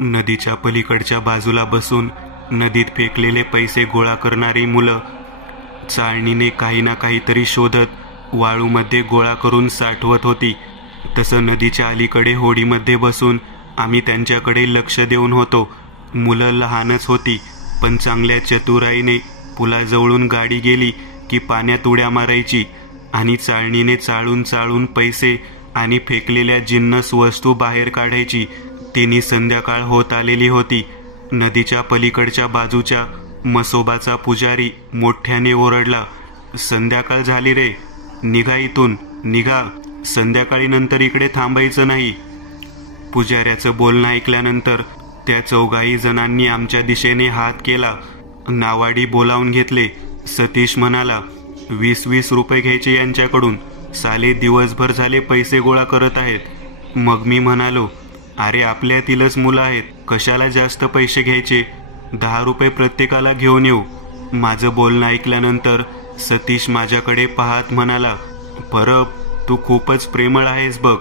नदीच्या पलीकडच्या बाजूला बसून नदीत फेकलेले पैसे गोळा करणारी मुलं चाळणीने काही ना काहीतरी शोधत वाळूमध्ये गोळा करून साठवत होती. तसं नदीच्या अलीकडे होडीमध्ये बसून आम्ही त्यांच्याकडे लक्ष देऊन होतो. मुलं लहानच होती, पण चांगल्या चतुराईने पुलाजवळून गाडी गेली की पाण्यात उड्या मारायची आणि चाळणीने चाळून चाळून पैसे आणि फेकलेल्या जिन्नस वस्तू बाहेर काढायची. तिनी संध्याकाळ होत आलेली होती. नदीच्या पलीकडच्या बाजूच्या मसोबाचा पुजारी मोठ्याने ओरडला, संध्याकाळ झाली रे, निघा इथून, निघा, संध्याकाळी नंतर इकडे थांबायचं नाही. पुजाऱ्याचं बोलणं ऐकल्यानंतर त्या चौघाही जणांनी आमच्या दिशेने हात केला. नावाडी बोलावून घेतले. सतीश म्हणाला, 20-20 रुपये घ्यायचे यांच्याकडून, साले दिवसभर झाले पैसे गोळा करत आहेत. मग मी म्हणालो, अरे आपल्यातीलच मुलं आहेत, कशाला जास्त पैसे घ्यायचे, 10 रुपये प्रत्येकाला घेऊन येऊ. माझं बोलणं ऐकल्यानंतर सतीश माझ्याकडे पाहत म्हणाला, परब, तू खूपच प्रेमळ आहेस बघ,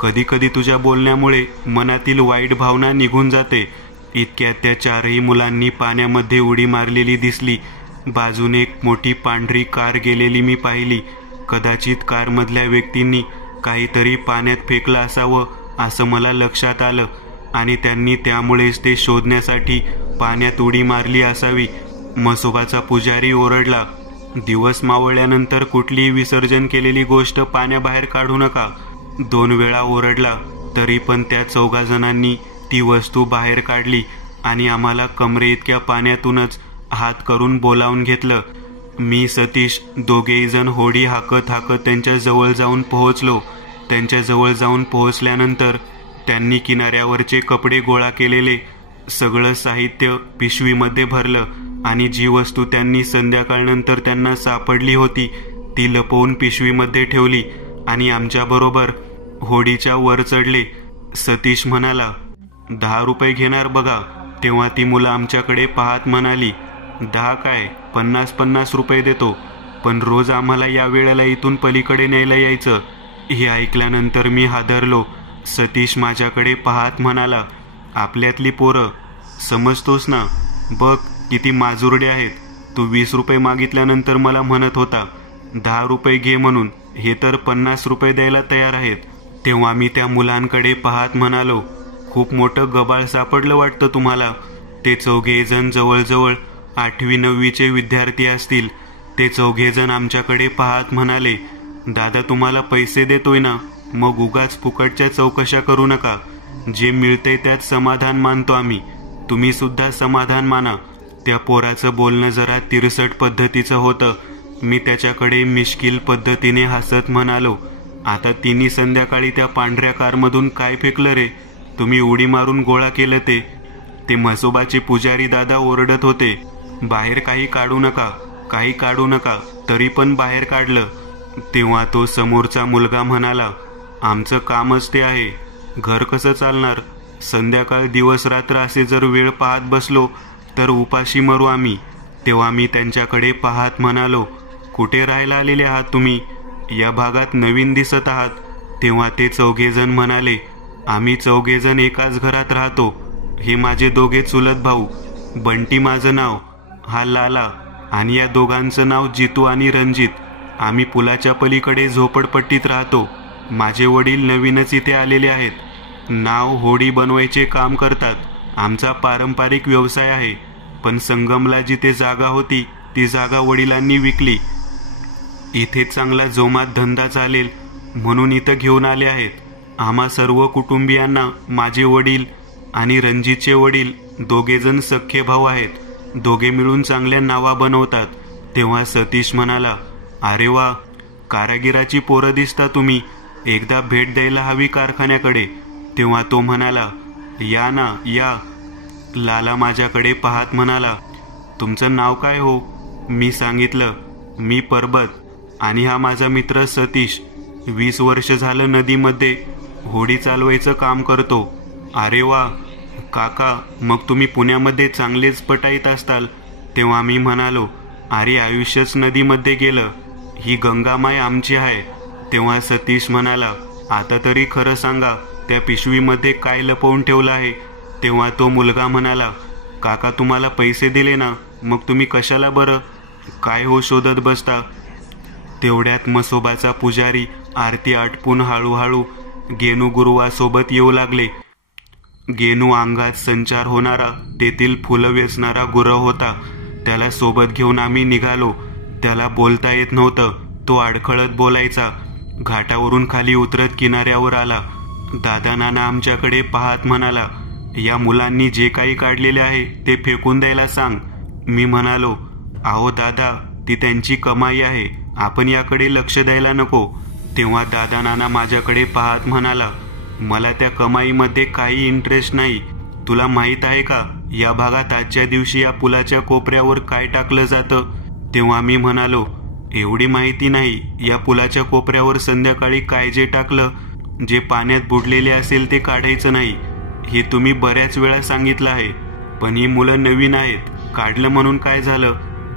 कधी कधी तुझ्या बोलण्यामुळे मनातील वाईट भावना निघून जाते. इतक्यात त्या चारही मुलांनी पाण्यामध्ये उडी मारलेली दिसली. बाजूने एक मोठी पांढरी कार गेलेली मी पाहिली. कदाचित कारमधल्या व्यक्तींनी काहीतरी पाण्यात फेकलं असावं असं मला लक्षात आलं आणि त्यांनी त्यामुळेच ते शोधण्यासाठी पाण्यात उडी मारली असावी. मसोबाचा पुजारी ओरडला, दिवस मावळल्यानंतर कुठलीही विसर्जन केलेली गोष्ट पाण्याबाहेर काढू नका. 2 वेळा ओरडला तरी पण त्या 4 जणांनी ती वस्तू बाहेर काढली आणि आम्हाला कमरे इतक्या पाण्यातूनच हात करून बोलावून घेतलं. मी सतीश दोघेही जण होडी हाकत हाकत त्यांच्या जवळ जाऊन पोहोचलो. त्यांच्या जवळ जाऊन पोहोचल्यानंतर त्यांनी किनाऱ्यावरचे कपडे गोळा केलेले सगळं साहित्य पिशवीमध्ये भरलं आणि जी वस्तू त्यांनी संध्याकाळनंतर त्यांना सापडली होती ती लपवून पिशवीमध्ये ठेवली आणि आमच्याबरोबर होडीच्या वर चढले. सतीश म्हणाला, 10 रुपये घेणार बघा. तेव्हा ती मुलं आमच्याकडे पाहत म्हणाली, 10 काय, 50-50 रुपये देतो, पण रोज आम्हाला या वेळेला इथून पलीकडे न्यायला यायचं. हे ऐकल्यानंतर मी हादरलो. सतीश माझ्याकडे पाहत म्हणाला, आपल्यातली पोरं, समजतोस ना, बघ किती माजुरडे आहेत. तू 20 रुपये मागितल्यानंतर मला म्हणत होता 10 रुपये घे म्हणून, हे तर 50 रुपये द्यायला तयार आहेत. तेव्हा मी त्या मुलांकडे पाहत म्हणालो, खूप मोठं गबाळ सापडलं वाटतं तुम्हाला. ते 4 जण जवळजवळ 8वी-9वीचे विद्यार्थी असतील. ते 4 जण आमच्याकडे पाहत म्हणाले, दादा तुम्हाला पैसे देतोय ना, मग उगाच फुकटच्या चौकशा करू नका. जे मिळतंय त्यात समाधान मानतो आम्ही, तुम्ही सुद्धा समाधान माना. त्या पोराचं बोलणं जरा तिरसट पद्धतीचं होतं. मी त्याच्याकडे मिश्किल पद्धतीने हसत म्हणालो, आता तिन्ही संध्याकाळी त्या पांढऱ्या कारमधून काय फेकलं रे, तुम्ही उडी मारून गोळा केलं ते. ते म्हसोबाचे पुजारी दादा ओरडत होते, बाहेर काही काढू नका, काही काढू नका, तरी पण बाहेर काढलं. तेव्हा तो समोरचा मुलगा म्हणाला, आमचं कामच ते आहे, घर कसं चालणार, संध्याकाळ दिवस रात्र असे जर वेळ पाहत बसलो तर उपाशी मरू आम्ही. तेव्हा मी त्यांच्याकडे पाहत म्हणालो, कुठे राहायला आलेले आहात तुम्ही, या भागात नवीन दिसत आहात. तेव्हा ते 4 जण म्हणाले, आम्ही 4 जण एकाच घरात राहतो. हे माझे 2 चुलत भाऊ, बंटी माझं नाव, हा लाला, आणि या दोघांचं नाव जितू आणि रणजित. आम्ही पुलाच्या पलीकडे झोपडपट्टीत राहतो. माझे वडील नवीनच इथे आलेले आहेत. नाव होडी बनवायचे काम करतात. आमचा पारंपरिक व्यवसाय आहे, पण संगमला जिथे जागा होती ती जागा वडिलांनी विकली. इथे चांगला जोमात धंदा चालेल म्हणून इथं घेऊन आले आहेत. आम्हा सर्व कुटुंबियांना माझे वडील आणि रणजितचे वडील 2 जण सख्खे भाऊ आहेत. 2 मिळून चांगल्या नावा बनवतात. तेव्हा सतीश म्हणाला, अरे वा, कारागिराची पोरं दिसता तुम्ही, एकदा भेट द्यायला हवी कारखान्याकडे. तेव्हा तो म्हणाला, या ना या. लाला माझ्याकडे पाहत म्हणाला, तुमचं नाव काय हो. मी सांगितलं, मी पर्बत आणि हा माझा मित्र सतीश. 20 वर्ष झालं नदीमध्ये होडी चालवायचं काम करतो. अरे वा काका, मग तुम्ही पुण्यामध्ये चांगलेच पटाईत असताल. तेव्हा मी म्हणालो, अरे आयुष्यच नदीमध्ये गेलं, ही गंगामाय आमची आहे. तेव्हा सतीश म्हणाला, आता तरी खरं सांगा, त्या पिशवीमध्ये काय लपवून ठेवलं आहे. तेव्हा तो मुलगा म्हणाला, काका तुम्हाला पैसे दिले ना, मग तुम्ही कशाला बरं काय हो शोधत बसता. तेवढ्यात म्हसोबाचा पुजारी आरती आटपून हळूहळू गेनू गुरुवासोबत येऊ लागले. गेनू अंगात संचार होणारा, तेथील फुलं वेचणारा गुरव होता. त्याला सोबत घेऊन आम्ही निघालो. त्याला बोलता येत नव्हतं. तो अडखळत बोलायचा. घाटावरून खाली उतरत किनाऱ्यावर आला. दादा नाना आमच्याकडे पाहत म्हणाला, या मुलांनी जे काही काढलेले आहे ते फेकून द्यायला सांग. मी म्हणालो, अहो दादा, ती त्यांची कमाई आहे, आपण याकडे लक्ष द्यायला नको. तेव्हा दादा नाना माझ्याकडे पाहत म्हणाला, मला त्या कमाईमध्ये काही इंटरेस्ट नाही. तुला माहीत आहे का या भागात आजच्या दिवशी या पुलाच्या कोपऱ्यावर काय टाकलं जातं. तेव्हा मी म्हणालो, एवढी माहिती नाही. या पुलाच्या कोपऱ्यावर संध्याकाळी काय जे टाकलं, जे पाण्यात बुडलेले असेल ते काढायचं नाही. हे तुम्ही बऱ्याच वेळा सांगितलं आहे, पण ही मुलं नवीन आहेत, काढलं म्हणून काय झालं.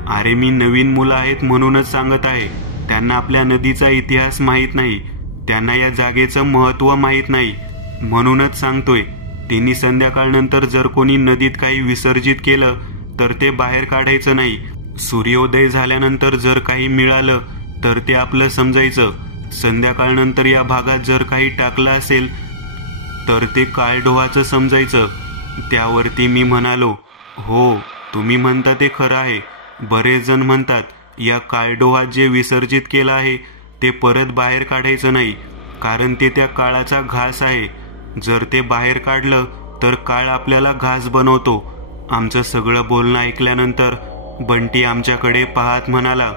अरे मी नवीन मुलं आहेत म्हणूनच सांगत आहे. त्यांना आपल्या नदीचा इतिहास माहीत नाही, त्यांना या जागेचं महत्त्व माहीत नाही, म्हणूनच सांगतोय. तिन्ही संध्याकाळनंतर जर कोणी नदीत काही विसर्जित केलं तर ते बाहेर काढायचं नाही. सूर्योदय झाल्यानंतर जर काही मिळालं तर ते आपलं समजायचं. संध्याकाळनंतर या भागात जर काही टाकलं असेल तर ते काळडोहाचं समजायचं. त्यावरती मी म्हणालो, हो तुम्ही म्हणता ते खरं आहे. बरेच जण म्हणतात या काळडोहात जे विसर्जित केलं आहे ते परत बाहेर काढायचं नाही, कारण ते त्या काळाचा घास आहे. जर ते बाहेर काढलं तर काळ आपल्याला घास बनवतो. आमचं सगळं बोलणं ऐकल्यानंतर बंटी आमच्याकडे पाहत म्हणाला,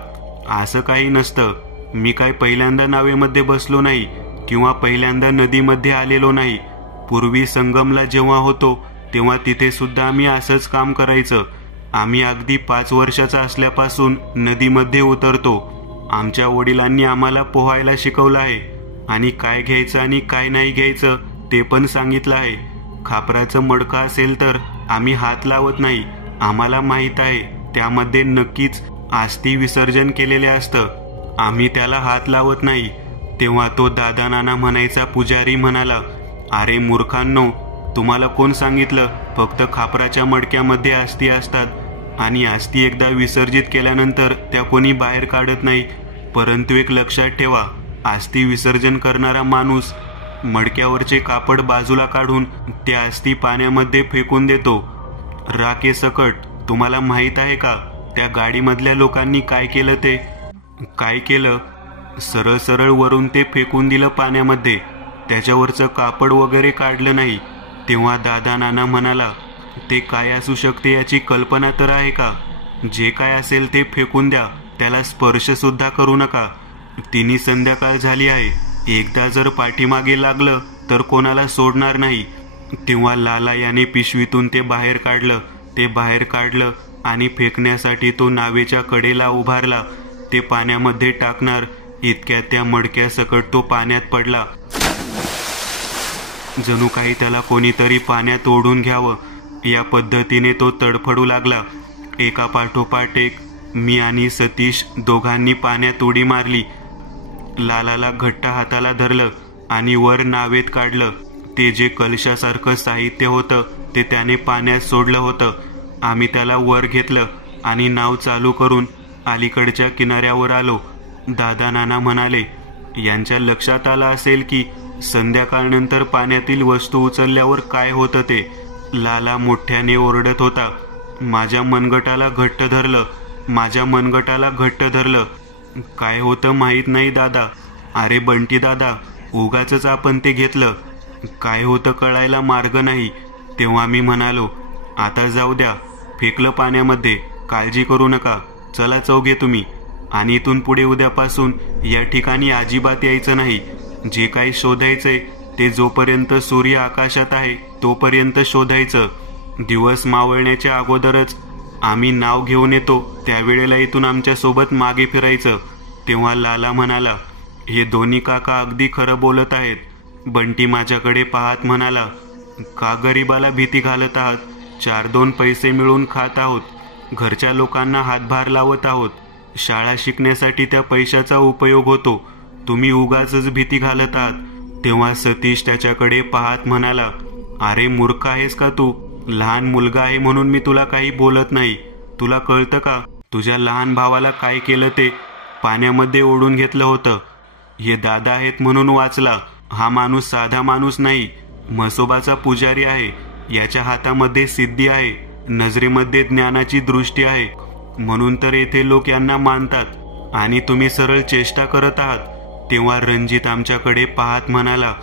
असं काही नसतं. मी काय पहिल्यांदा नावेमध्ये बसलो नाही किंवा पहिल्यांदा नदीमध्ये आलेलो नाही. पूर्वी संगमला जेव्हा होतो तेव्हा तिथे सुद्धा आम्ही असंच काम करायचं. आम्ही अगदी 5 वर्षाचा असल्यापासून नदीमध्ये उतरतो. आमच्या वडिलांनी आम्हाला पोहायला शिकवलं आहे आणि काय घ्यायचं आणि काय नाही घ्यायचं ते पण सांगितलं आहे. खापराचं मडकं असेल तर आम्ही हात लावत नाही. आम्हाला माहीत आहे त्यामध्ये नक्कीच अस्थी विसर्जन केलेले असतं. आम्ही त्याला हात लावत नाही. तेव्हा तो दादा नाना म्हणायचा पुजारी म्हणाला, अरे मूर्खांनो, तुम्हाला कोण सांगितलं फक्त खापराच्या मडक्यामध्ये अस्थी असतात आणि अस्थी एकदा विसर्जित केल्यानंतर त्या कोणी बाहेर काढत नाही. परंतु एक लक्षात ठेवा, अस्थी विसर्जन करणारा माणूस मडक्यावरचे कापड बाजूला काढून त्या अस्थी पाण्यामध्ये फेकून देतो, राखेसकट. तुम्हाला माहीत आहे का त्या गाडीमधल्या लोकांनी काय केलं ते? काय केलं? सरळ सरळ वरून ते फेकून दिलं पाण्यामध्ये. त्याच्यावरचं कापड वगैरे काढलं नाही. तेव्हा दादा नाना म्हणाला, ते काय असू शकते याची कल्पना तर आहे का? जे काय असेल ते फेकून द्या, त्याला स्पर्श सुद्धा करू नका. तिन्ही संध्याकाळ झाली आहे. एकदा जर पाठीमागे लागलं तर कोणाला सोडणार नाही. तेव्हा लाला याने पिशवीतून ते बाहेर काढलं. ते बाहेर काढलं आणि फेकण्यासाठी तो नावेच्या कडेला उभारला. ते पाण्यामध्ये टाकणार इतक्यात त्या मडक्यासकट तो पाण्यात पडला. जणू काही त्याला कोणीतरी पाण्यात ओढून घ्यावं या पद्धतीने तो तडफडू लागला. एका पाठोपाठ एक मी आणि सतीश दोघांनी पाण्यात उडी मारली. लालाला घट्ट हाताला धरलं आणि वर नावेत काढलं. ते जे कलशासारखं साहित्य होतं ते त्याने पाण्यात सोडलं होतं. आम्ही त्याला वर घेतलं आणि नाव चालू करून अलीकडच्या किनाऱ्यावर आलो. दादा नाना म्हणाले, यांच्या लक्षात आलं असेल की संध्याकाळनंतर पाण्यातील वस्तू उचलल्यावर काय होतं ते. लाला मोठ्याने ओरडत होता. माझ्या मनगटाला घट्ट धरलं, माझ्या मनगटाला घट्ट धरलं. काय होतं माहीत नाही दादा. अरे बंटी दादा, उगाचच आपण ते घेतलं. काय होतं कळायला मार्ग नाही. तेव्हा मी म्हणालो, आता जाऊ द्या, फेकलं पाण्यामध्ये, काळजी करू नका. चला चौघे तुम्ही. आणि इथून पुढे उद्यापासून या ठिकाणी अजिबात यायचं नाही. जे काही शोधायचंय ते जोपर्यंत सूर्य आकाशात आहे तोपर्यंत शोधायचं. दिवस मावळण्याच्या अगोदरच आम्ही नाव घेऊन येतो, त्यावेळेला इथून आमच्यासोबत मागे फिरायचं. तेव्हा लाला म्हणाला, हे दोन्ही काका अगदी खरं बोलत आहेत. बंटी माझ्याकडे पाहत म्हणाला, का गरिबाला भीती घालत आहात? 4-2 पैसे मिळून खात आहोत. घरच्या लोकांना हातभार लावत आहोत. शाळा शिकण्यासाठी त्या पैशाचा उपयोग होतो. तुम्ही उगाचच भीती घालत आहात. तेव्हा सतीश त्याच्याकडे पाहत म्हणाला, अरे मूर्ख आहेस का तू? लहान मुलगा आहे म्हणून मी तुला काही बोलत नाही. तुला कळतं का तुझ्या लहान भावाला काय केलं ते? पाण्यामध्ये ओढून घेतलं होतं. हे दादा आहेत म्हणून वाचला. हा माणूस साधा माणूस नाही, म्हसोबाचा पुजारी आहे. याच्या हातामध्ये सिद्धी आहे, नजरेमध्ये ज्ञानाची दृष्टी आहे, म्हणून तर येथे लोक यांना मानतात. आणि तुम्ही सरळ चेष्टा करत आहात. तेव्हा रणजित आमच्याकडे पाहत म्हणाला,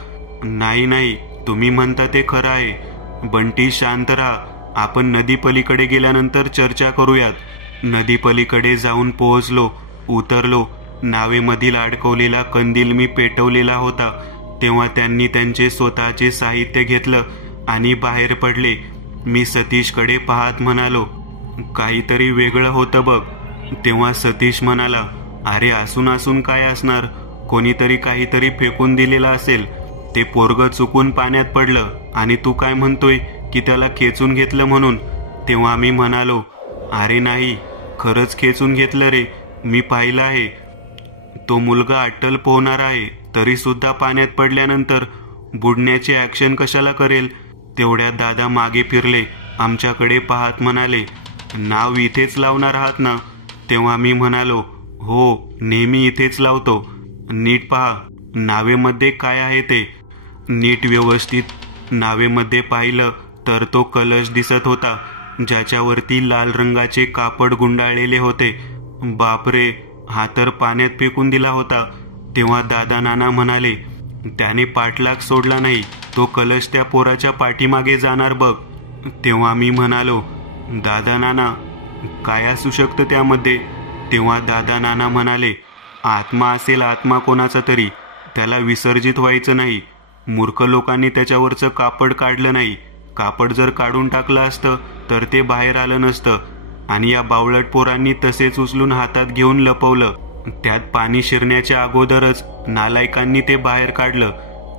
नाही नाही, तुम्ही म्हणता ते खरं आहे. बंटी शांत राहा. आपण नदी पलीकडे गेल्यानंतर चर्चा करूयात. नदी पलीकडे जाऊन पोहोचलो, उतरलो. नावेमधील अडकवलेला कंदील मी पेटवलेला होता. तेव्हा त्यांनी त्यांचे स्वतःचे साहित्य घेतलं आणि बाहेर पडले. मी सतीशकडे पाहत म्हणालो, काहीतरी वेगळं होतं बघ. तेव्हा सतीश म्हणाला, अरे असून असून काय असणार, कोणीतरी काहीतरी फेकून दिलेलं असेल. ते पोरगं चुकून पाण्यात पडलं आणि तू काय म्हणतोय की त्याला खेचून घेतलं म्हणून. तेव्हा मी म्हणालो, अरे नाही, खरंच खेचून घेतलं रे. मी पाहिलं आहे. तो मुलगा अट्टल पोहणार आहे, तरी सुद्धा पाण्यात पडल्यानंतर बुडण्याची ॲक्शन कशाला करेल. तेवढ्यात दादा मागे फिरले, आमच्याकडे पाहत म्हणाले, नाव इथेच लावणार आहात ना? तेव्हा मी म्हणालो, हो, नेहमी इथेच लावतो. नीट पहा नावेमध्ये काय आहे ते. नीट व्यवस्थित नावेमध्ये पाहिलं तर तो कलश दिसत होता, ज्याच्यावरती लाल रंगाचे कापड गुंडाळलेले होते. बापरे, हा तर पाण्यात फेकून दिला होता. तेव्हा दादा नाना म्हणाले, त्याने पाठलाग सोडला नाही, तो कलश त्या पोराच्या पाठीमागे जाणार बघ. तेव्हा मी म्हणालो, दादा नाना, काय असू शकतं त्यामध्ये? तेव्हा दादा नाना म्हणाले, आत्मा असेल, आत्मा कोणाचा तरी. त्याला विसर्जित व्हायचं नाही. मूर्ख लोकांनी त्याच्यावरचं कापड काढलं नाही. कापड जर काढून टाकलं असतं तर ते बाहेर आलं नसतं. आणि या बावळट पोरांनी तसेच उचलून हातात घेऊन लपवलं. त्यात पाणी शिरण्याच्या अगोदरच नालायकांनी ते बाहेर काढलं.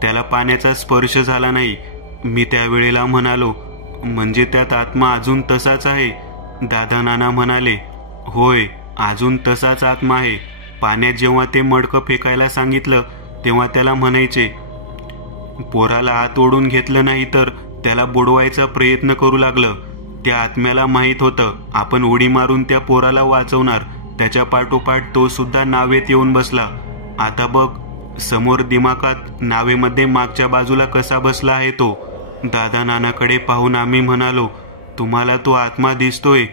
त्याला पाण्याचा स्पर्श झाला नाही. मी त्यावेळेला म्हणालो, म्हणजे त्यात आत्मा अजून तसाच आहे? दादा नाना म्हणाले, होय, अजून तसाच आत्मा आहे. पाण्यात जेव्हा ते मडकं फेकायला सांगितलं तेव्हा त्याला म्हणायचे, पोराला आत ओढून घेतलं नाही तर त्याला बुडवायचा प्रयत्न करू लागलं. त्या आत्म्याला माहीत होतं आपण उडी मारून त्या पोराला वाचवणार. त्याच्या पाठोपाठ तो सुद्धा नावेत येऊन बसला. आता बघ समोर दिमाखात नावेमध्ये मागच्या बाजूला कसा बसला आहे तो. दादा नानाकडे पाहून आम्ही म्हणालो, तुम्हाला तो आत्मा दिसतोय?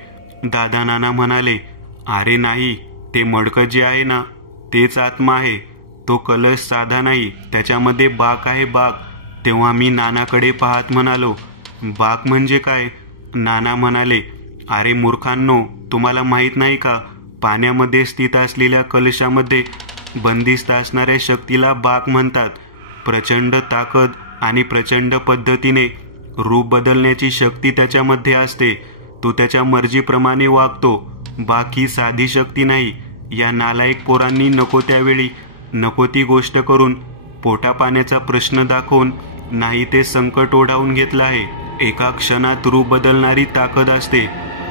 दादा नाना म्हणाले, अरे नाही, ते मडकं जे आहे ना तेच आत्मा आहे. तो कलश साधा नाही, त्याच्यामध्ये बाक आहे, बाक. तेव्हा मी नानाकडे पाहत म्हणालो, बाक म्हणजे काय? नाना म्हणाले, अरे मूर्खांनो, तुम्हाला माहीत नाही का? पाण्यामध्ये स्थित असलेल्या कलशामध्ये बंदिस्त असणाऱ्या शक्तीला बाक म्हणतात. प्रचंड ताकद आणि प्रचंड पद्धतीने रूप बदलण्याची शक्ती त्याच्यामध्ये असते. तो त्याच्या मर्जीप्रमाणे वागतो. बाक ही साधी शक्ती नाही. या नालायक पोरांनी नको त्यावेळी नको ती गोष्ट करून पोटा पाण्याचा प्रश्न दाखवून नाही ते संकट ओढावून घेतलं आहे. एका क्षणात रूप बदलणारी ताकद असते.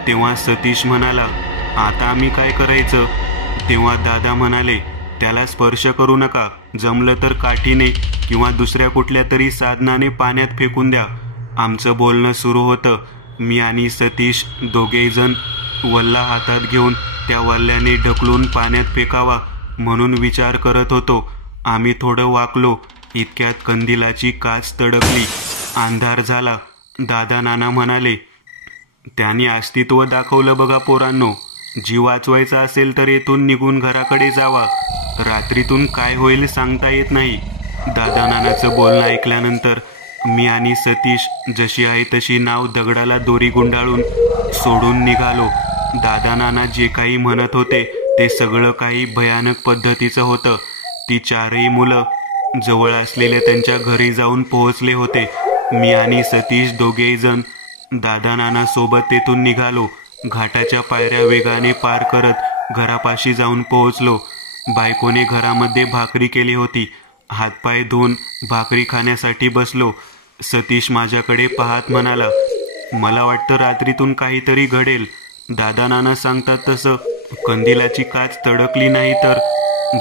तेव्हा सतीश म्हणाला, आता आम्ही काय करायचं? तेव्हा दादा म्हणाले, त्याला स्पर्श करू नका. जमलं तर काठीने किंवा दुसऱ्या कुठल्या तरी साधनाने पाण्यात फेकून द्या. आमचं बोलणं सुरू होतं. मी आणि सतीश दोघेही जण वल्ला हातात घेऊन त्या वल्ल्याने ढकलून पाण्यात फेकावा म्हणून विचार करत होतो. आम्ही थोडं वाकलो. इतक्यात कंदिलाची काच तडकली. अंधार झाला. दादा नाना म्हणाले, त्याने अस्तित्व दाखवलं बघा पोरांनो. जीव वाचवायचा असेल तर येथून निघून घराकडे जावा. रात्रीतून काय होईल सांगता येत नाही. दादा नानाचं बोलणं ऐकल्यानंतर मी आणि सतीश जशी आहे तशी नाव दगडाला दोरी गुंडाळून सोडून निघालो. दादा नाना जे काही म्हणत होते ते सगळं काही भयानक पद्धतीचं होतं. ती चारही मुलं जवळ असलेल्या त्यांच्या घरी जाऊन पोहोचले होते. मी आणि सतीश दोघेही जण दादा नाना सोबत तेथून निघालो. घाटाच्या पायऱ्या वेगाने पार करत घरापाशी जाऊन पोहोचलो. बायकोने घरामध्ये भाकरी केली होती. हातपाय धुवून भाकरी खाण्यासाठी बसलो. सतीश माझ्याकडे पाहत म्हणाला, मला वाटतं रात्रीतून काहीतरी घडेल. दादा नाना सांगतात तसं कंदिलाची काच तडकली नाही तर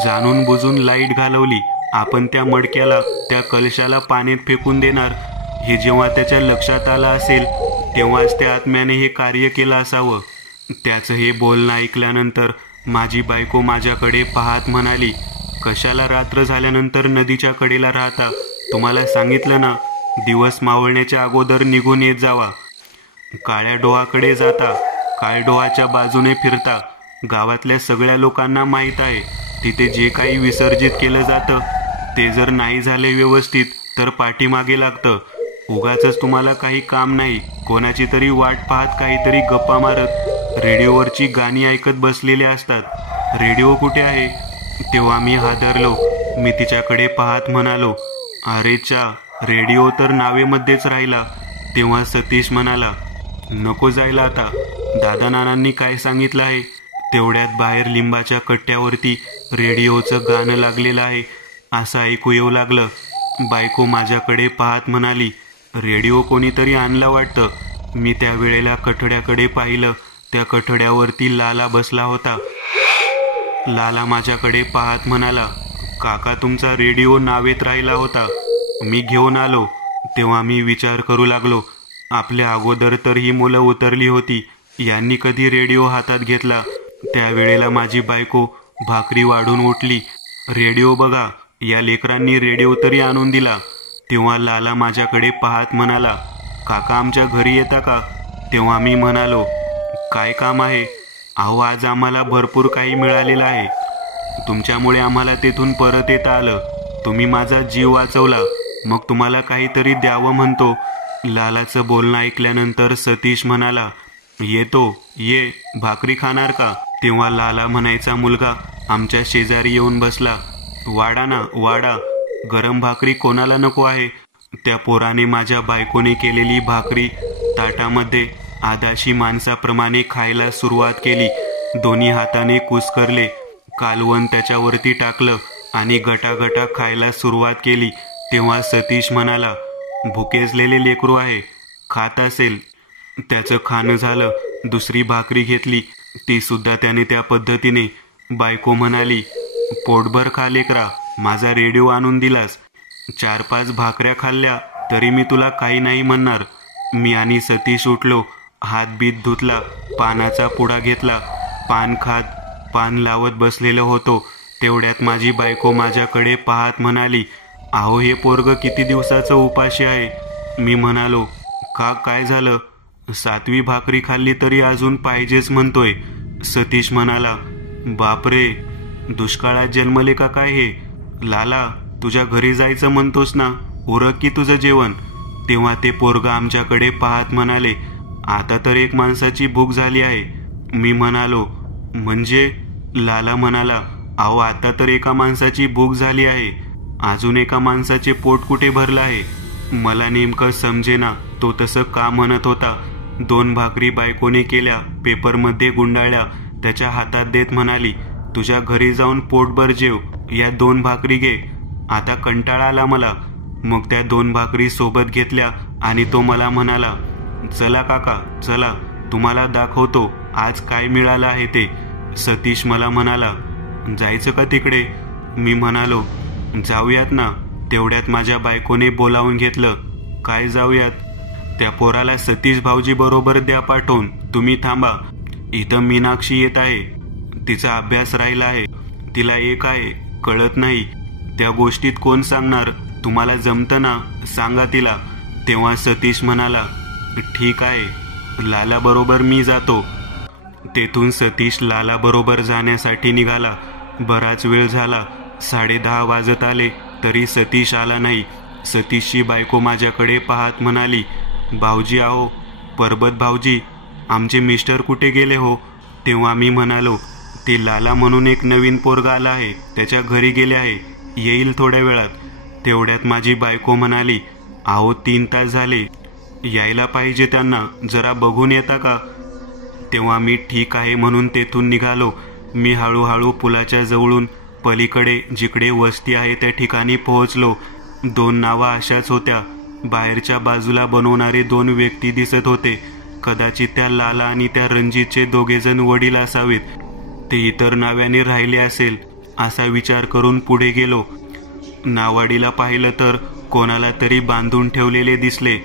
जाणून बुजून लाईट घालवली. आपण त्या मडक्याला, त्या कलशाला पाण्यात फेकून देणार. हे जेव्हा त्याच्या लक्षात आलं असेल तेव्हाच त्या आत्म्याने हे कार्य केलं असावं. त्याचं हे बोलणं ऐकल्यानंतर माझी बायको माझ्याकडे पाहत म्हणाली, कशाला रात्र झाल्यानंतर नदीच्या कडेला राहता? तुम्हाला सांगितलं ना, दिवस मावळण्याच्या अगोदर निघून येत जावा. काळ्या डोहाकडे जाता, काळडोहाच्या बाजूने फिरता. गावातल्या सगळ्या लोकांना माहीत आहे तिथे जे काही विसर्जित केलं जातं ते जर नाही झाले व्यवस्थित तर पाठीमागे लागतं. उगाचच तुम्हाला काही काम नाही, कोणाची तरी वाट पाहत काहीतरी गप्पा मारत रेडिओवरची गाणी ऐकत बसलेले असतात. रेडिओ कुठे आहे? तेव्हा मी हादरलो. मी तिच्याकडे पाहत म्हणालो, अरे चा, रेडिओ तर नावेमध्येच राहिला. तेव्हा सतीश म्हणाला, नको जायला आता, दादा नानांनी काय सांगितलं आहे? तेवढ्यात बाहेर लिंबाच्या कट्ट्यावरती रेडिओचं गाणं लागलेलं आहे असं ऐकू येऊ लागलं. बायको माझ्याकडे पाहत म्हणाली, रेडिओ कोणीतरी आणला वाटतं. मी त्यावेळेला कठड्याकडे पाहिलं. त्या कठड्यावरती लाला बसला होता. लाला माझ्याकडे पाहत म्हणाला, काका तुमचा रेडिओ नावेत राहिला होता, मी घेऊन आलो. तेव्हा मी विचार करू लागलो, आपल्या अगोदर तर ही मुलं उतरली होती, यांनी कधी रेडिओ हातात घेतला? त्यावेळेला माझी बायको भाकरी वाढून उठली, रेडिओ बघा, या लेकरांनी रेडिओ तरी आणून दिला. तेव्हा लाला माझ्याकडे पाहत म्हणाला, काका आमच्या घरी येता का? तेव्हा मी म्हणालो, काय काम आहे? अहो आज आम्हाला भरपूर काही मिळालेलं आहे, तुमच्यामुळे आम्हाला तेथून परत येता आलं. तुम्ही माझा जीव वाचवला, मग तुम्हाला काहीतरी द्यावं म्हणतो. लालाचं बोलणं ऐकल्यानंतर सतीश म्हणाला, येतो, ये, भाकरी खाणार का? तेव्हा लाला म्हणायचा मुलगा आमच्या शेजारी येऊन बसला, वाडा ना वाडा, गरम भाकरी कोणाला नको आहे? त्या पोराने माझ्या बायकोने केलेली भाकरी ताटामध्ये आदाशी माणसाप्रमाणे खायला सुरुवात केली. दोन्ही हाताने कुस्करले, कालवण त्याच्यावरती टाकलं आणि गटागटा खायला सुरुवात केली. तेव्हा सतीश म्हणाला, भुकेजलेले लेकरू आहे, खात असेल. त्याचं खाणं झालं. दुसरी भाकरी घेतली, ती सुद्धा त्याने त्या पद्धतीने. बायको म्हणाली, पोटभर खा लेकरा, माझा रेडिओ आणून दिलास. 4-5 भाकऱ्या खाल्ल्या तरी मी तुला काही नाही म्हणणार. मी आणि सतीश उठलो, हात बीत धुतला, पानाचा पुडा घेतला. पान खात पान लावत बसलेलो होतो. तेवढ्यात माझी बायको माझ्याकडे पाहत म्हणाली, अहो हे पोरग किती दिवसाचं उपाशी आहे. मी म्हणालो, का, काय झालं? 7वी भाकरी खाल्ली तरी अजून पाहिजेच म्हणतोय. सतीश म्हणाला, बापरे, दुष्काळात जन्मले का काय हे? लाला, तुझ्या घरी जायचं म्हणतोस ना, उरक की तुझं जेवण. तेव्हा ते पोरग आमच्याकडे पाहत म्हणाले, आता तर एक माणसाची भूक झाली आहे. मी म्हणालो, म्हणजे? लाला म्हणाला, अहो आता तर एका माणसाची भूक झाली आहे, अजून एका माणसाचे पोट कुठे भरलं आहे? मला नेमकं समजेना तो तसं का म्हणत होता. 2 भाकरी बायकोने केल्या, पेपरमध्ये गुंडाळल्या, त्याच्या हातात देत म्हणाली, तुझ्या घरी जाऊन पोटभर जेव, या 2 भाकरी घे, आता कंटाळा आला मला. मग त्या 2 भाकरी सोबत घेतल्या आणि तो मला म्हणाला, चला काका चला, तुम्हाला दाखवतो आज काय मिळालं आहे ते. सतीश मला म्हणाला, जायचं का तिकडे? मी म्हणालो, जाऊयात ना. तेवढ्यात माझ्या बायकोने बोलावून घेतलं, काय जाऊयात? त्या पोराला सतीश भाऊजी बरोबर द्या पाठवून, तुम्ही थांबा, इथं मीनाक्षी येत आहे, तिचा अभ्यास राहिला आहे, तिला एक आहे कळत नाही, त्या गोष्टीत कोण सांगणार? तुम्हाला जमतं ना, सांगा तिला. तेव्हा सतीश म्हणाला, ठीक आहे, लाला बरोबर मी जातो. तेथून सतीश लाला बरोबर जाण्यासाठी निघाला. बराच वेळ झाला, 10:30 वाजत आले तरी सतीश आला नाही. सतीशची बायको माझ्याकडे पाहत म्हणाली, भाऊजी आहो, परबत भाऊजी, आमचे मिस्टर कुठे गेले हो? तेव्हा मी म्हणालो, ते लाला म्हणून एक नवीन पोरगा आला आहे, त्याच्या घरी गेले आहे, येईल थोड्या वेळात. तेवढ्यात माझी बायको म्हणाली, अहो 3 तास झाले, यायला पाहिजे त्यांना, जरा बघून येता का? तेव्हा मी ठीक आहे म्हणून तेथून निघालो. मी हळूहळू पुलाच्या जवळून पलीकडे जिकडे वस्ती आहे त्या ठिकाणी पोहोचलो. 2 नावा अशाच होत्या. बाहेरच्या बाजूला बनवणारे 2 व्यक्ती दिसत होते. कदाचित त्या लाला आणि त्या रणजितचे दोघेजण वडील असावेत. ते इतर नाव्याने राहिले असेल असा विचार करून पुढे गेलो. नावाडीला पाहिलं तर कोणाला तरी बांधून ठेवलेले दिसले.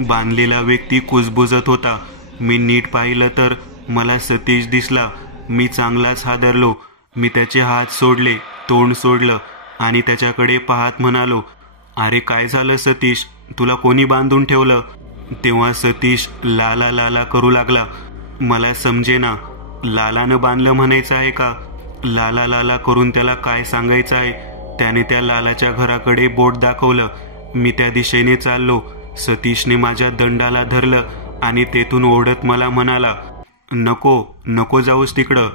बांधलेला व्यक्ती कुजबुजत होता. मी नीट पाहिलं तर मला सतीश दिसला. मी चांगलाच हादरलो. मी त्याचे हात सोडले, तोंड सोडलं आणि त्याच्याकडे पाहत म्हणालो, अरे काय झालं सतीश, तुला कोणी बांधून ठेवलं? तेव्हा सतीश लाला लाला करू लागला. मला समजेना, लालानं बांधलं म्हणायचं आहे का? लाला लाला करून त्याला काय सांगायचं आहे? त्याने त्या लालाच्या घराकडे बोट दाखवलं. मी त्या दिशेने चाललो. सतीशने माझ्या दंडाला धरलं आणि तेथून ओढत मला म्हणाला, नको नको जाऊस तिकडं.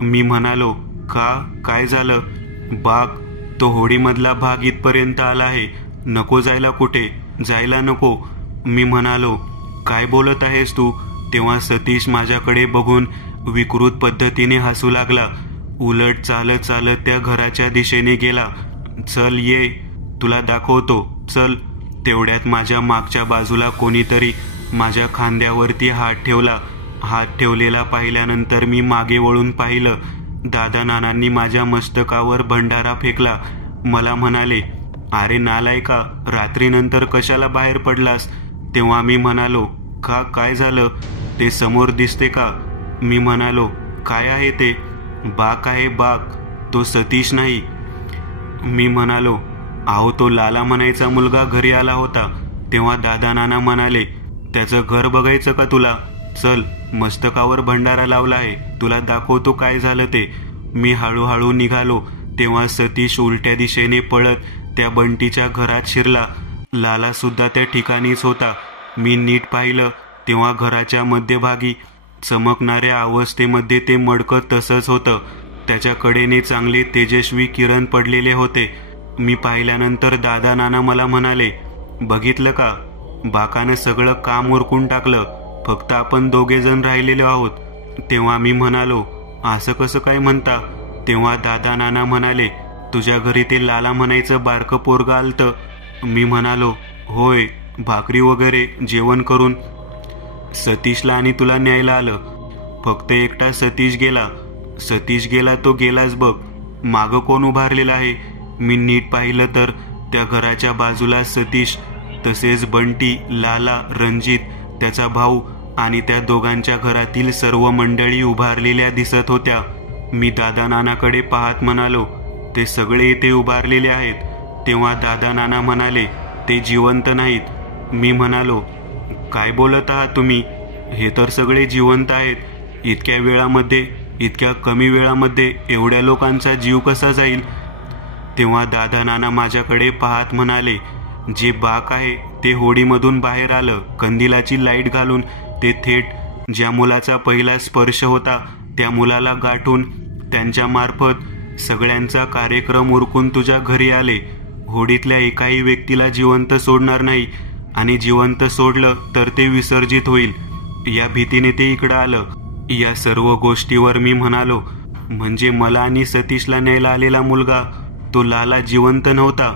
मी म्हणालो, का, काय झालं? बाग, तो होडीमधला भाग इथपर्यंत आला आहे, नको जायला, कुठे जायला नको. मी म्हणालो, काय बोलत आहेस तू? तेव्हा सतीश माझ्याकडे बघून विकृत पद्धतीने हसू लागला. उलट चालत चालत त्या घराच्या दिशेने गेला. चल ये, तुला दाखवतो, चल. तेवढ्यात माझ्या मागच्या बाजूला कोणीतरी माझ्या खांद्यावरती हात ठेवला. हात ठेवलेला पाहिल्यानंतर मी मागे वळून पाहिलं. दादा नानांनी माझ्या मस्तकावर भंडारा फेकला. मला म्हणाले, अरे नालायका, रात्रीनंतर कशाला बाहेर पडलास? तेव्हा मी म्हणालो, का, काय झालं? ते समोर दिसते का? मी म्हणालो, काय आहे ते? बाग आहे, बाग, तो सतीश नाही. मी म्हणालो, अहो तो लाला म्हणायचा मुलगा घरी आला होता. तेव्हा दादा नाना म्हणाले, त्याचं घर बघायचं का तुला? चल, मस्तकावर भंडारा लावला आहे, तुला दाखवतो काय झालं ते. मी हळूहळू निघालो. तेव्हा सतीश उलट्या दिशेने पळत त्या बंटीच्या घरात शिरला. लाला सुद्धा त्या ठिकाणीच होता. मी नीट पाहिलं तेव्हा घराच्या मध्यभागी चमकणाऱ्या अवस्थेमध्ये ते मडकं तसंच होतं. त्याच्या कडेने चांगले तेजस्वी किरण पडलेले होते. मी पाहिल्यानंतर दादा नाना मला म्हणाले, बघितलं का, बाकानं सगळं काम उरकून टाकलं, फक्त आपण दोघे जण राहिलेलो आहोत. तेव्हा मी म्हणालो, असं कसं काय म्हणता? तेव्हा दादा नाना म्हणाले, तुझ्या घरी ते लाला म्हणायचं बारकं पोरगं आलतं. मी म्हणालो, होय, भाकरी वगैरे जेवण करून सतीशला आणि तुला न्यायला आलं. फक्त एकटा सतीश गेला. सतीश गेला तो गेलाच बघ. मागं कोण उभारलेला आहे? मी नीट पाहिलं तर त्या घराच्या बाजूला सतीश, तसेच बंटी, लाला, रणजित, त्याचा भाऊ आणि त्या दोघांच्या घरातील सर्व मंडळी उभारलेल्या दिसत होत्या. मी दादा नानाकडे पाहत म्हणालो, ते सगळे इथे उभारलेले आहेत. तेव्हा दादा नाना म्हणाले, ते जिवंत नाहीत. मी म्हणालो, काय बोलत आहात तुम्ही? हे तर सगळे जिवंत आहेत. इतक्या वेळामध्ये, इतक्या कमी वेळामध्ये एवढ्या लोकांचा जीव कसा जाईल? तेव्हा दादा नाना माझ्याकडे पाहत म्हणाले, जे बाक आहे ते होडीमधून बाहेर आलं. कंदिलाची लाईट घालून ते थेट ज्या मुलाचा पहिला स्पर्श होता त्या मुलाला गाठून त्यांच्या मार्फत सगळ्यांचा कार्यक्रम उरकून तुझ्या घरी आले. होडीतल्या एकाही व्यक्तीला जिवंत सोडणार नाही आणि जिवंत सोडलं तर ते विसर्जित होईल, या भीतीने ते इकडं आलं. या सर्व गोष्टीवर मी म्हणालो, म्हणजे मला आणि सतीशला न्यायला आलेला मुलगा तो लाला जिवंत नव्हता?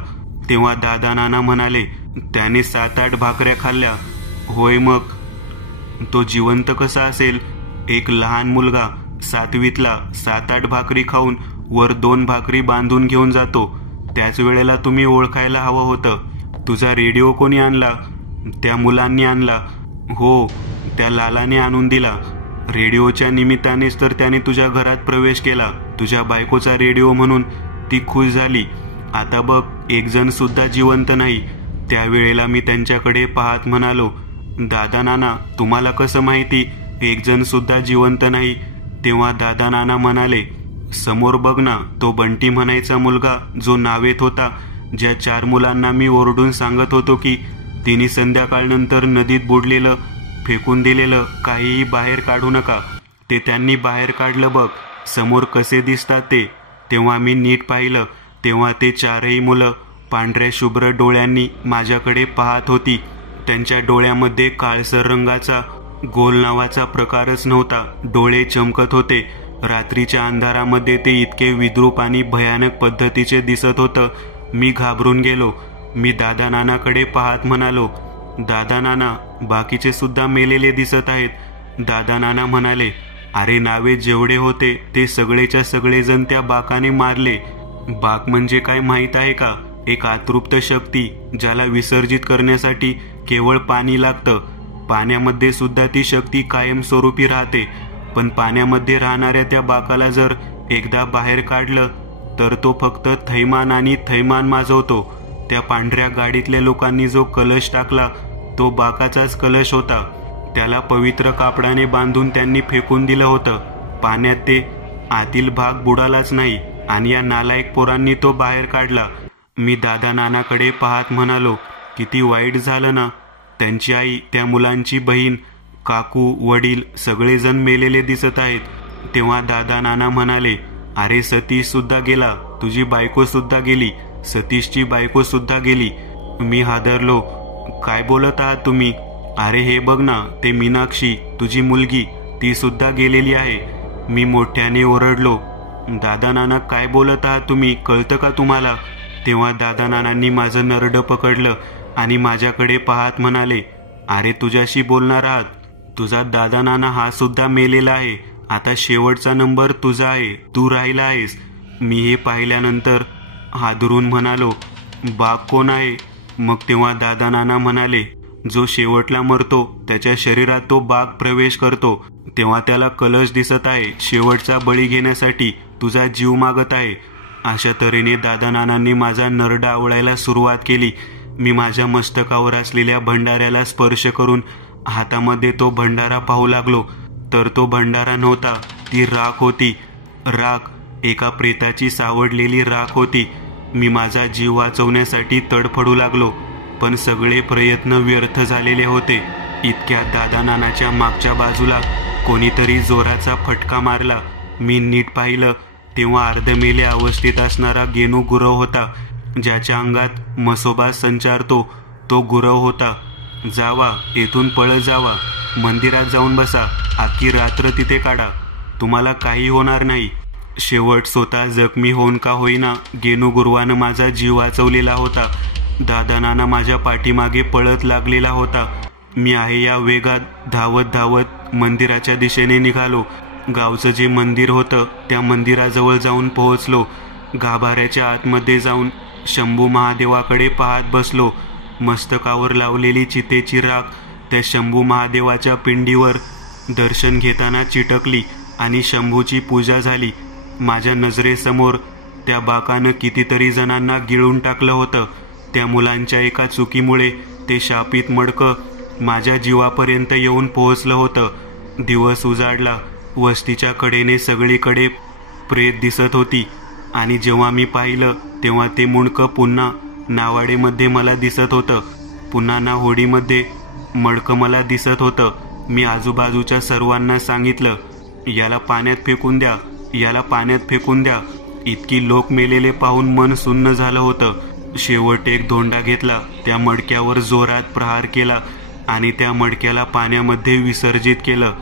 तेव्हा दादा नाना म्हणाले, त्याने 7-8 भाकऱ्या खाल्ल्या. होय, मग तो जिवंत कसा असेल? एक लहान मुलगा 7वीतला 7-8 भाकरी खाऊन वर 2 भाकरी बांधून घेऊन जातो. त्याच वेळेला तुम्ही ओळखायला हवं होतं. तुझा रेडिओ कोणी आणला? त्या मुलांनी आणला. हो, त्या लालाने आणून दिला. रेडिओच्या निमित्तानेच तर त्याने तुझ्या घरात प्रवेश केला. तुझ्या बायकोचा रेडिओ म्हणून ती खुश झाली. आता बघ, एक जण सुद्धा जिवंत नाही. त्यावेळेला मी त्यांच्याकडे पाहत म्हणालो, दादा नाना, तुम्हाला कसं माहिती एक जण सुद्धा जिवंत नाही? तेव्हा दादा नाना म्हणाले, समोर बघ ना, तो बंटी म्हणायचा मुलगा जो नावेत होता, ज्या 4 मुलांना मी ओरडून सांगत होतो की तिने संध्याकाळनंतर नदीत बुडलेलं, फेकून दिलेलं काहीही बाहेर काढू नका, ते त्यांनी बाहेर काढलं बघ. समोर कसे दिसतात ते? तेव्हा मी नीट पाहिलं तेव्हा ते 4ही मुलं पांढऱ्या शुभ्र डोळ्यांनी माझ्याकडे पाहत होती. त्यांच्या डोळ्यामध्ये काळसर रंगाचा गोल नावाचा प्रकारच नव्हता. डोळे चमकत होते. रात्रीच्या अंधारामध्ये ते इतके विद्रूप आणि भयानक पद्धतीचे दिसत होतं. मी घाबरून गेलो. मी दादा नानाकडे पाहत म्हणालो, दादा नाना, बाकीचे सुद्धा मेलेले दिसत आहेत. दादा नाना म्हणाले, अरे नावे जेवढे होते ते सगळेच्या सगळेजण त्या बाकाने मारले. बाक म्हणजे काय माहीत आहे का? एक अतृप्त शक्ती, ज्याला विसर्जित करण्यासाठी केवळ पाणी लागतं. पाण्यामध्ये सुद्धा ती शक्ती कायमस्वरूपी राहते. पण पाण्यामध्ये राहणाऱ्या त्या बाकाला जर एकदा बाहेर काढलं तर तो फक्त थैमान आणि थैमान माजवतो. त्या पांढऱ्या गाडीतल्या लोकांनी जो कलश टाकला तो बाकाचाच कलश होता. त्याला पवित्र कापडाने बांधून त्यांनी फेकून दिलं होतं पाण्यात. ते आतील भाग बुडालाच नाही आणि या नालायक पोरांनी तो बाहेर काढला. मी दादा नानाकडे पाहत म्हणालो, किती वाईट झालं ना. त्यांची आई, त्या मुलांची बहीण, काकू, वडील सगळेजण मेलेले दिसत आहेत. तेव्हा दादा नाना म्हणाले, अरे सतीश सुद्धा गेला, तुझी बायको सुद्धा गेली, सतीशची बायको सुद्धा गेली. मी हादरलो. काय बोलत आहात तुम्ही? अरे हे बघ ना, ते मीनाक्षी, तुझी मुलगी, ती सुद्धा गेलेली आहे. मी मोठ्याने ओरडलो. दादा नाना काय बोलत आहात तुम्ही? कळतं का तुम्हाला? तेव्हा दादा नानांनी माझं नरडं पकडलं आणि माझ्याकडे पाहत म्हणाले, अरे तुझ्याशी बोलणार आहात. तुझा दादा नाना हा सुद्धा मेलेला आहे. आता शेवटचा नंबर तुझा आहे, तू राहिला आहेस. मी हे पाहिल्यानंतर हादरून म्हणालो, बाग कोण आहे? मग तेव्हा दादा नाना म्हणाले, जो शेवटला मरतो त्याच्या शरीरात तो बाग प्रवेश करतो. तेव्हा त्याला कलश दिसत आहे, शेवटचा बळी घेण्यासाठी तुझा जीव मागत आहे. अशा तऱ्हेने दादा नानांनी माझा नरडा आवळायला सुरुवात केली. मी माझ्या मस्तकावर असलेल्या भंडाऱ्याला स्पर्श करून हातामध्ये तो भंडारा पाहू लागलो, तर तो भंडारा नव्हता, ती राख होती. राख, एका प्रेताची सावडलेली राख होती. मी माझा जीव वाचवण्यासाठी तडफडू लागलो, पण सगळे प्रयत्न व्यर्थ झालेले होते. इतक्यात दादा नानाच्या मागच्या बाजूला कोणीतरी जोराचा फटका मारला. मी नीट पाहिलं तेव्हा अर्धमेल्या अवस्थेत असणारा गेनू गुरव होता. ज्याच्या अंगात मसोबा संचारतो तो गुरव होता. जावा, येथून पळत जावा, मंदिरात जाऊन बसा, अख्खी रात्र तिथे काढा, तुम्हाला काही होणार नाही. शेवट स्वतः जखमी होऊन का होईना गेनू गुरवानं माझा जीव वाचवलेला होता. दादा नाना माझ्या पाठीमागे पळत लागलेला होता. मी आहे या वेगात धावत धावत मंदिराच्या दिशेने निघालो. गावचं जे मंदिर होतं त्या मंदिराजवळ जाऊन पोहोचलो. गाभाऱ्याच्या आतमध्ये जाऊन शंभू महादेवाकडे पाहत बसलो. मस्तकावर लावलेली चितेची राख त्या शंभू महादेवाच्या पिंडीवर दर्शन घेताना चिटकली आणि शंभूची पूजा झाली. माझ्या नजरेसमोर त्या बाकानं कितीतरी जणांना गिळून टाकलं होतं. त्या मुलांच्या एका चुकीमुळे ते शापित मडकं माझ्या जीवापर्यंत येऊन पोहोचलं होतं. दिवस उजाडला. वस्तीच्या कडेने सगळीकडे प्रेत दिसत होती आणि जेव्हा मी पाहिलं तेव्हा ते मुंडकं पुन्हा नावाडेमध्ये मला दिसत होतं. पुन्हा ना होडीमध्ये मडकं मला दिसत होतं. मी आजूबाजूच्या सर्वांना सांगितलं, याला पाण्यात फेकून द्या, याला पाण्यात फेकून द्या. इतकी लोक मेलेले पाहून मन सुन्न झालं होतं. शेवट एक धोंडा घेतला, त्या मडक्यावर जोरात प्रहार केला आणि त्या मडक्याला पाण्यामध्ये विसर्जित केलं.